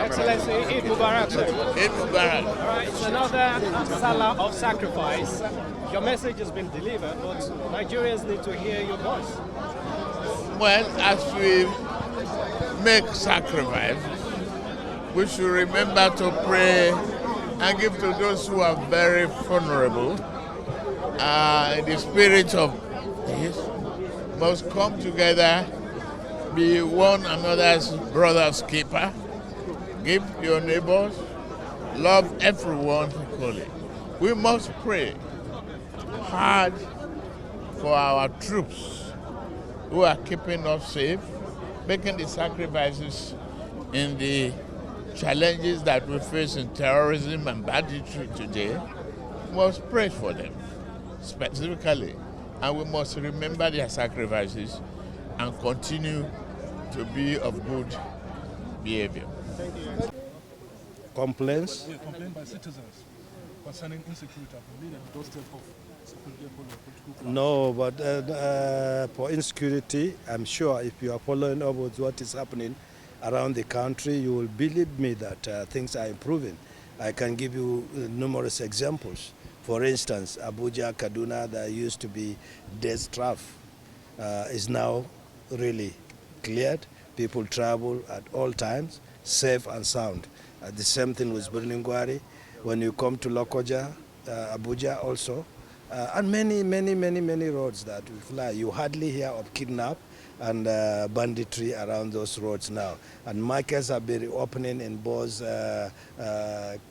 Excellency, Eid Mubarak, sir. Eid Mubarak. All right, it's another Salah of sacrifice. Your message has been delivered, but Nigerians need to hear your voice. Well, as we make sacrifice, we should remember to pray and give to those who are very vulnerable. In the spirit of peace, must come together, be one another's brother's keeper, give your neighbors, love everyone equally. We must pray hard for our troops who are keeping us safe, making the sacrifices in the challenges that we face in terrorism and banditry today. We must pray for them specifically, and we must remember their sacrifices and continue to be of good behavior. Complaints? We complained by citizens concerning insecurity. I believe at the doorstep of security political class. No, but for insecurity, I'm sure if you are following up with what is happening around the country, you will believe me that things are improving. I can give you numerous examples. For instance, Abuja, Kaduna, that used to be death trap, is now really cleared. People travel at all times, safe and sound. The same thing with Birnin-Gwari. When you come to Lokoja, Abuja also, and many roads that we fly, you hardly hear of kidnap and banditry around those roads now. And markets have been reopening in both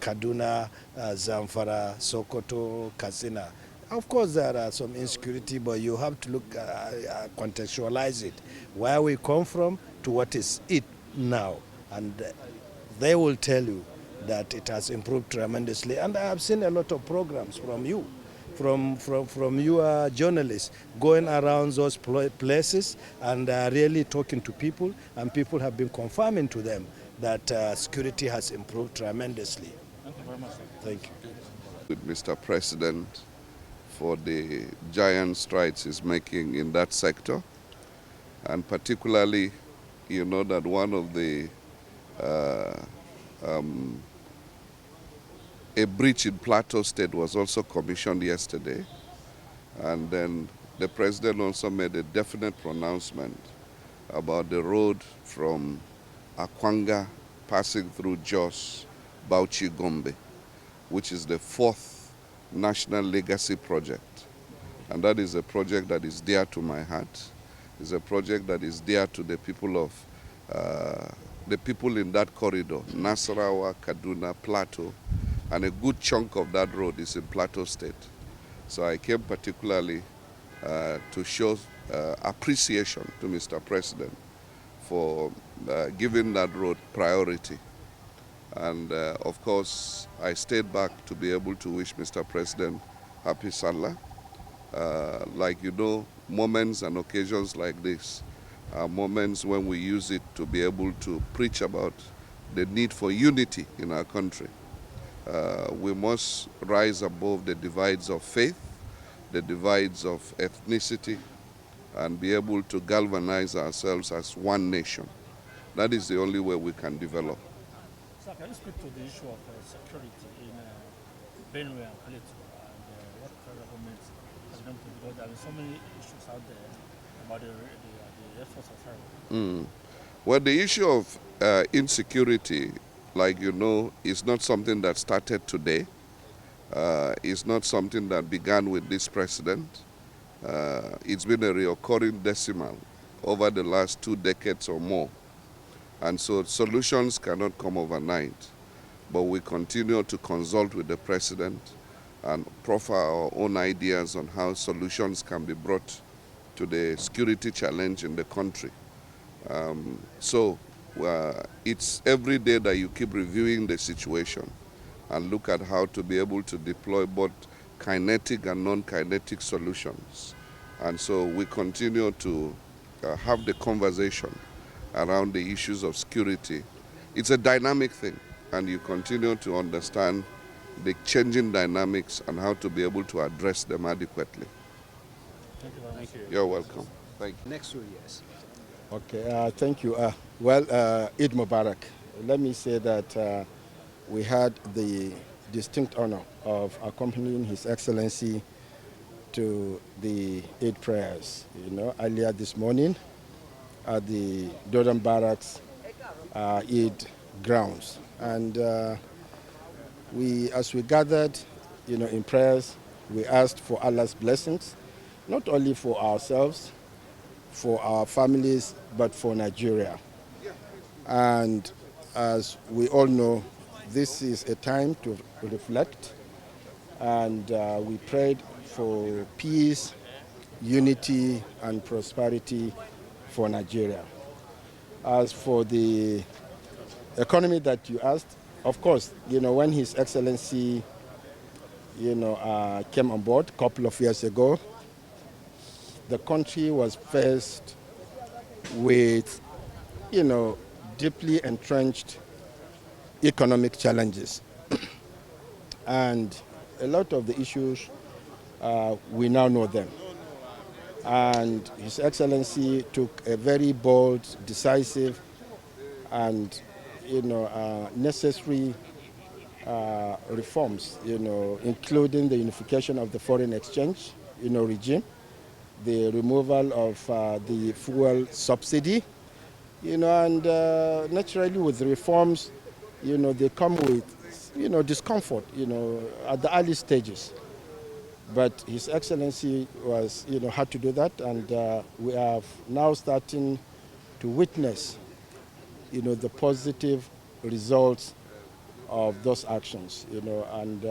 Kaduna, Zamfara, Sokoto, Katsina. Of course, there are some insecurity, but you have to look, contextualize it, where we come from to what is it now. And they will tell you that it has improved tremendously. And I have seen a lot of programs from you, from your journalists, going around those places and really talking to people, and people have been confirming to them that security has improved tremendously. Thank you very much, sir. Thank you. With Mr. President for the giant strides he's making in that sector, and particularly, you know that one of the a bridge in Plateau State was also commissioned yesterday, and then the president also made a definite pronouncement about the road from Akwanga passing through Jos, Bauchi, Gombe, which is the 4th national legacy project. And that is a project that is dear to my heart. It's a project that is dear to the people of the people in that corridor, Nasarawa, Kaduna, Plateau, and a good chunk of that road is in Plateau State. So I came particularly to show appreciation to Mr. President for giving that road priority. And of course, I stayed back to be able to wish Mr. President happy Salah. Like you know, moments and occasions like this are moments when we use it to be able to preach about the need for unity in our country. We must rise above the divides of faith, the divides of ethnicity, and be able to galvanize ourselves as one nation. That is the only way we can develop. Sir, can you speak to the issue of security in Benue and Plateau, and what the federal government has done to, because there are so many issues out there about the efforts of federal. Well, the issue of insecurity, like you know, is not something that started today. It's not something that began with this president. It's been a recurring decimal over the last 2 decades or more. And so solutions cannot come overnight. But we continue to consult with the president and proffer our own ideas on how solutions can be brought to the security challenge in the country. It's every day that you keep reviewing the situation and look at how to be able to deploy both kinetic and non-kinetic solutions. And so we continue to have the conversation around the issues of security. It's a dynamic thing, and you continue to understand the changing dynamics and how to be able to address them adequately. Thank you very much. You're welcome. Thank you. Next 2 years. Okay, thank you. Eid Mubarak. let me say that we had the distinct honor of accompanying His Excellency to the Eid prayers, earlier this morning at the Durham Barracks Eid grounds. And as we gathered, in prayers, we asked for Allah's blessings, not only for ourselves, for our families, but for Nigeria. And as we all know, this is a time to reflect, and we prayed for peace, unity, and prosperity for Nigeria. As for the economy that you asked, of course, when His Excellency, came on board a couple of years ago, the country was faced with, deeply entrenched economic challenges. And a lot of the issues, we now know them. And His Excellency took a very bold, decisive, and necessary reforms, including the unification of the foreign exchange, regime, the removal of the fuel subsidy, and naturally with the reforms, they come with, discomfort, at the early stages. But His Excellency had to do that, and we are now starting to witness, the positive results of those actions, and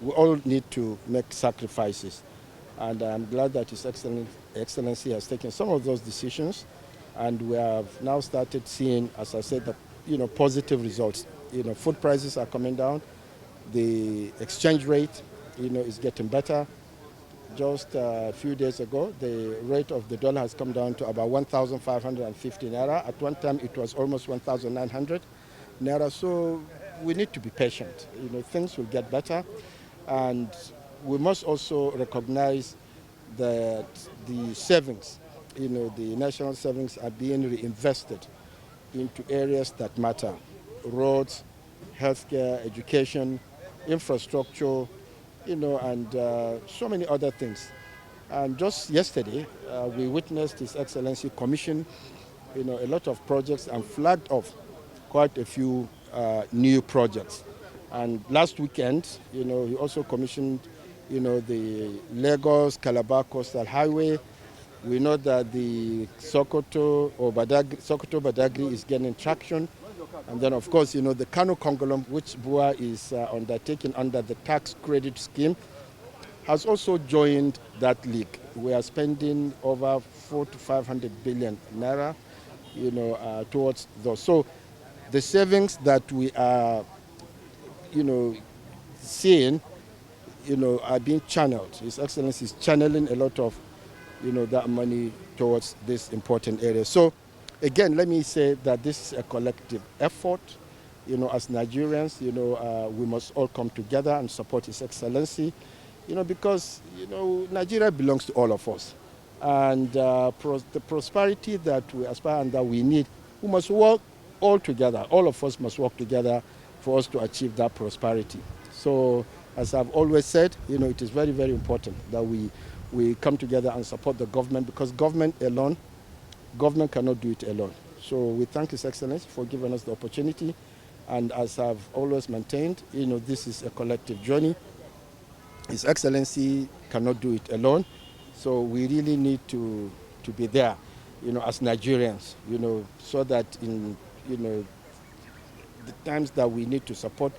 we all need to make sacrifices. And I'm glad that His Excellency has taken some of those decisions, and we have now started seeing, as I said, the positive results. Food prices are coming down, the exchange rate, is getting better. Just a few days ago, the rate of the dollar has come down to about 1,550 naira. At one time, it was almost 1,900 naira. So we need to be patient. Things will get better, and we must also recognize that the savings, the national savings, are being reinvested into areas that matter: roads, healthcare, education, infrastructure, and so many other things. And just yesterday, we witnessed His Excellency commission, a lot of projects and flagged off quite a few new projects. And last weekend, he also commissioned, the Lagos-Calabar Coastal Highway. We know that the Sokoto-Badagry is gaining traction. And then, of course, the Kano Congolom, which BUA is undertaking under the tax credit scheme, has also joined that league. We are spending over 400 to 500 billion naira, towards those. So the savings that we are, seeing, are being channeled. His Excellency is channeling a lot of, that money towards this important area. So again, let me say that this is a collective effort. As Nigerians, we must all come together and support His Excellency, because, Nigeria belongs to all of us. And the prosperity that we aspire and that we need, we must work all together. All of us must work together for us to achieve that prosperity. So, as I've always said, it is very, very important that we come together and support the government, because government cannot do it alone. So we thank His Excellency for giving us the opportunity. And as I've always maintained, this is a collective journey. His Excellency cannot do it alone. So we really need to be there, as Nigerians, so that in, the times that we need to support,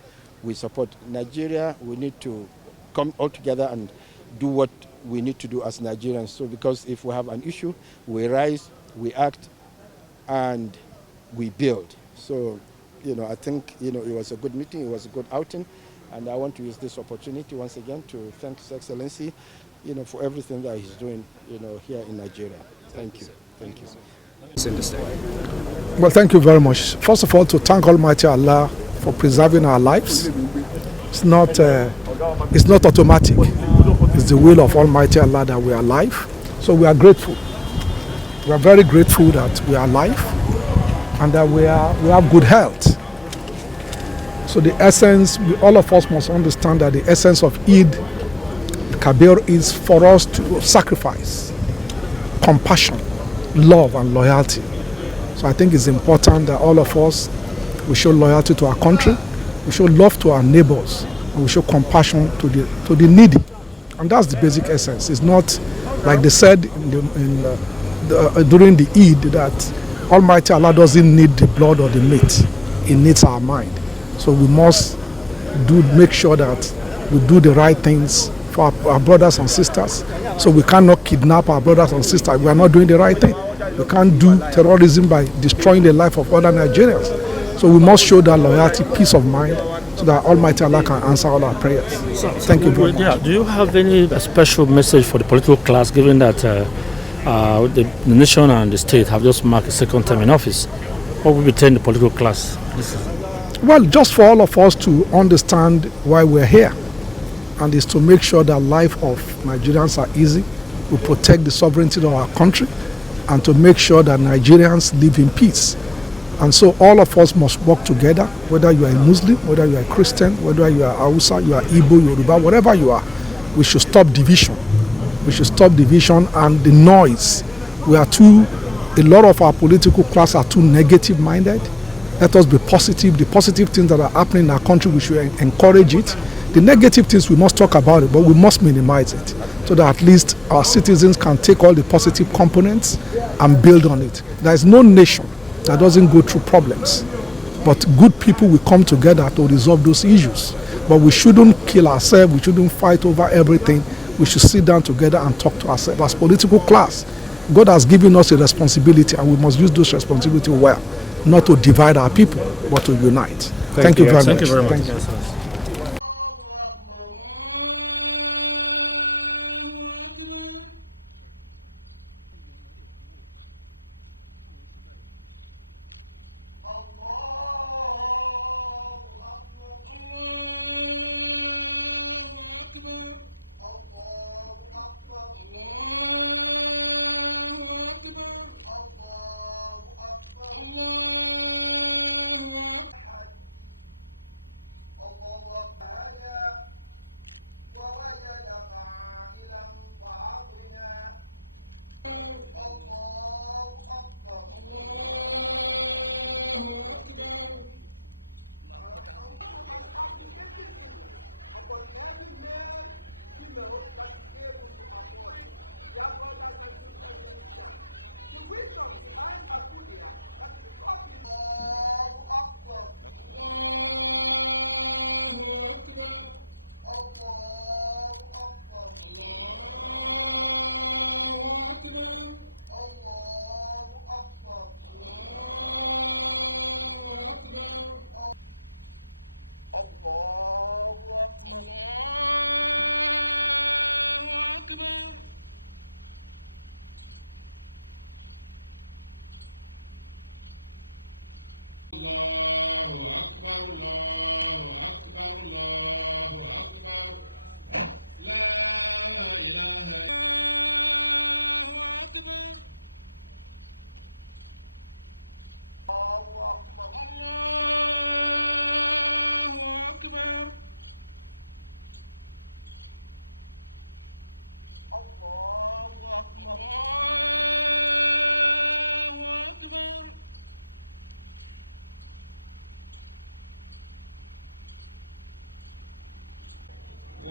we support Nigeria. We need to come all together and do what we need to do as Nigerians. So because if we have an issue, we rise, we act, and we build. So, I think, it was a good meeting, it was a good outing, and I want to use this opportunity once again to thank His Excellency, for everything that he's doing, here in Nigeria. Thank you. Thank you. Well, thank you very much. First of all, to thank Almighty Allah for preserving our lives. It's not automatic. It's the will of Almighty Allah that we are alive. So we are grateful. We are very grateful that we are alive and that we have good health. So the essence, all of us must understand that the essence of Eid Kabir is for us to sacrifice, compassion, love and loyalty. So I think it's important that all of us, we show loyalty to our country, we show love to our neighbors, and we show compassion to the needy. And that's the basic essence. It's not like they said during the Eid that Almighty Allah doesn't need the blood or the meat. He needs our mind. So we must make sure that we do the right things for our brothers and sisters. So we cannot kidnap our brothers and sisters. We are not doing the right thing. We can't do terrorism by destroying the life of other Nigerians. So we must show that loyalty, peace of mind, so that Almighty Allah can answer all our prayers. Thank you very much. Do you have any special message for the political class, given that the nation and the state have just marked a second term in office? What will be telling the political class? Well, just for all of us to understand why we're here, and is to make sure that life of Nigerians are easy, we protect the sovereignty of our country, and to make sure that Nigerians live in peace. And so all of us must work together, whether you are a Muslim, whether you are a Christian, whether you are Hausa, you are Igbo, Yoruba, whatever you are. We should stop division. We should stop division and the noise. A lot of our political class are too negative minded. Let us be positive. The positive things that are happening in our country, we should encourage it. The negative things, we must talk about it, but we must minimize it so that at least our citizens can take all the positive components and build on it. There is no nation that doesn't go through problems, but good people will come together to resolve those issues. But we shouldn't kill ourselves. We shouldn't fight over everything. We should sit down together and talk to ourselves. As political class, God has given us a responsibility, and we must use those responsibility well, not to divide our people, but to unite. Thank you very much. Thank you very much. Thank you.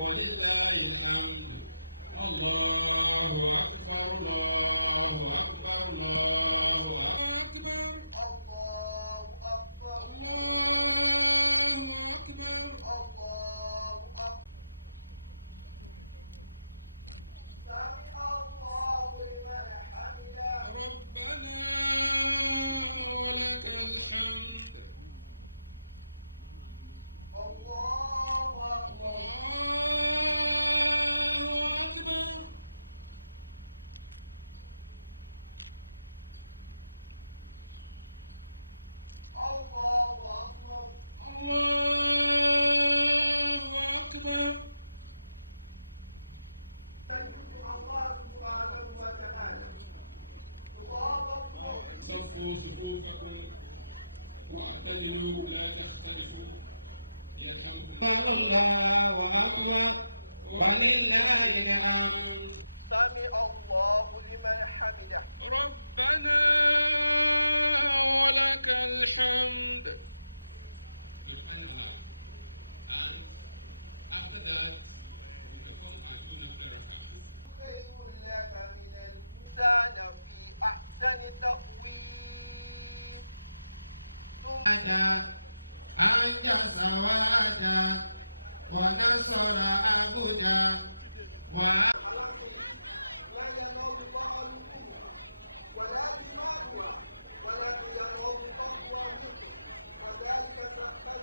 ولله الحمد الله أكبر الله أكبر الله أكبر الله أكبر الله أكبر الله أكبر سمع الله لمن حمده ربنا ولك الحمد الله أكبر الله أكبر الله أكبر ولله الحمد سمع الله لمن حمده ربنا ولك الحمد. And after that, we perform our two nafla rak'ahs. خير لك من الإنسان في أحسن تقويم ثم أنجز وعدا ونصر عبدا لا ينال ظالمه ولا دماؤها ولكن ينال التقوى منكم وذلك سخر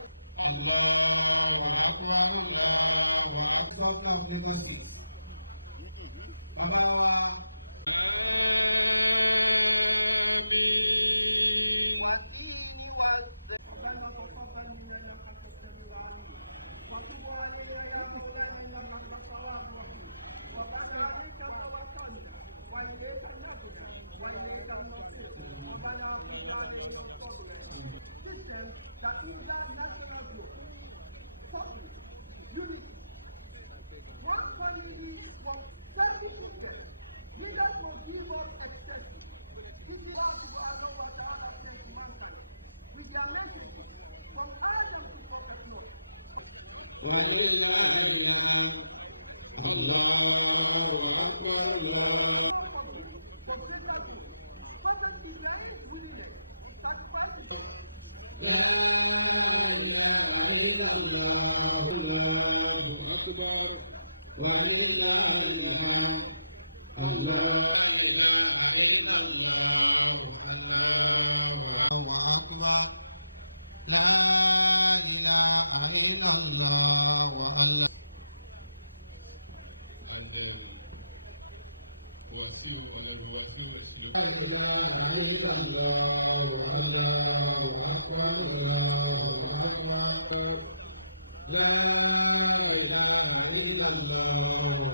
الله أكبر الله أكبر. Governor of Lagos State. Baba wa آمين. والدين والزكاة. ربنا تقبل منا إنك أنت السميع العليم وتب علينا يا مولانا إنك أنت التواب الرحيم. ربنا عليك توكلنا وإليك نبكي وإليك المصير. ربنا أفرج علينا الصبر. Systems that hinder national growth. Unity. One family, one selfish interest. Leaders will give us excesses. This is what Allah wa ta'ala sent to mankind. With their messages from Adam to Prophet Noah. ولله الحمد الله أكبر الله. For greater good. Prophet Ibrahim's willingness sacrifices. لا إله إلا الله الله أكبر ولله الحمد الله. لا إله إلا الله الله أكبر لا إله إلا الله والله. And Wasiu, Honorable Wasiu, لا إله إلا الله والله أكبر الله أكبر لا